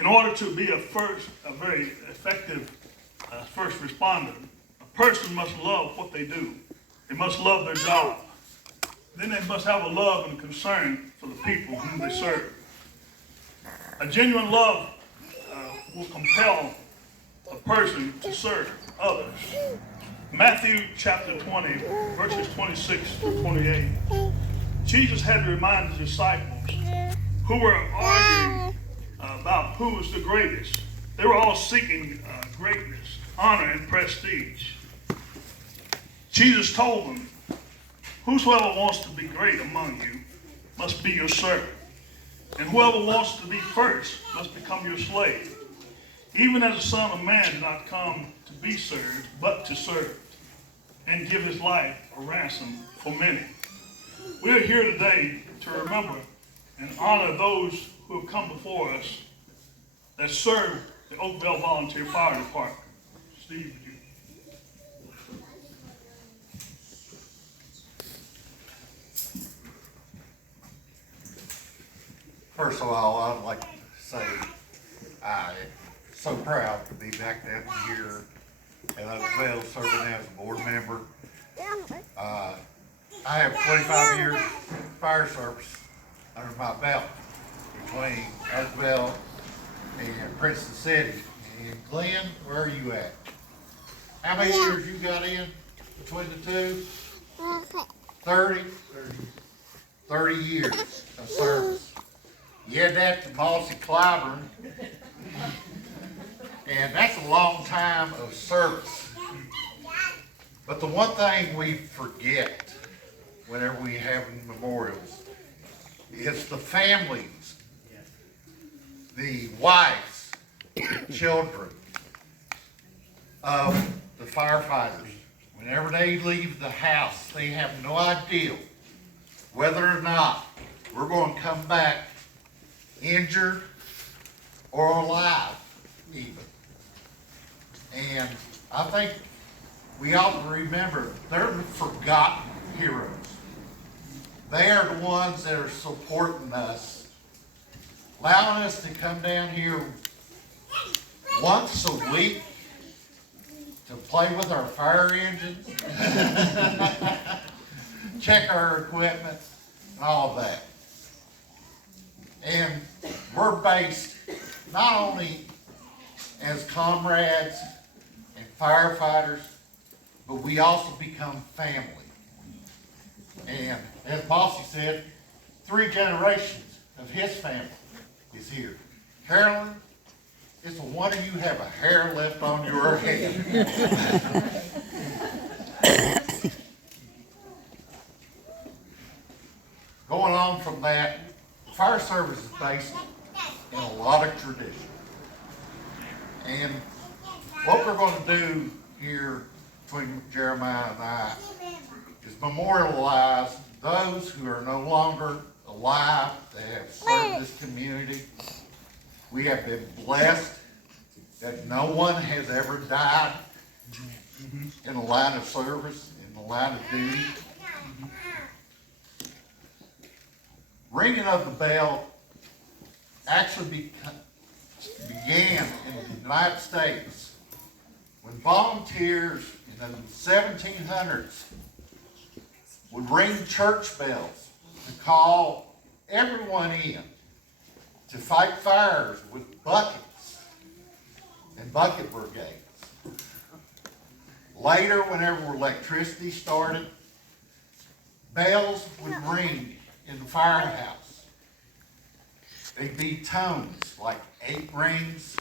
In order to be a very effective first responder, a person must love what they do. They must love their job. Then they must have a love and concern for the people whom they serve. A genuine love will compel a person to serve others. Matthew chapter 20, verses 26 to 28. Jesus had to remind his disciples who were arguing about who was the greatest. They were all seeking greatness, honor, and prestige. Jesus told them, whosoever wants to be great among you must be your servant, and whoever wants to be first must become your slave. Even as the Son of Man did not come to be served, but to serve, and give his life a ransom for many. We are here today to remember and honor those who have come before us that serve the Oakvale Volunteer Fire Department. Steve, would you? First of all, I'd like to say I'm so proud to be back down here at Oakvale serving as a board member. I have 25 years fire service under my belt between Oakvale and Princeton City. And Glenn, where are you at? How many years you got in between the two? 30? 30 years of service. You had that to Bossy Clyburn, and that's a long time of service. But the one thing we forget whenever we have memorials is the families, the wives, the children of the firefighters. Whenever they leave the house, they have no idea whether or not we're going to come back injured or alive even. And I think we ought to remember they're the forgotten heroes. They are the ones that are supporting us, allowing us to come down here once a week to play with our fire engines, check our equipment, and all of that. And we're based not only as comrades and firefighters, but we also become family. And as Bossy said, 3 generations of his family is here. Carolyn, it's a wonder you have a hair left on your head. Going on from that, fire service is based in a lot of tradition. And what we're going to do here between Jeremiah and I is memorialize those who are no longer alive that have served this community. We have been blessed that no one has ever died in the line of service, in the line of duty. Ringing of the bell actually began in the United States when volunteers in the 1700s would ring church bells to call everyone in to fight fires with buckets and bucket brigades. Later, whenever electricity started, bells would ring in the firehouse. They'd be tones like 8 rings,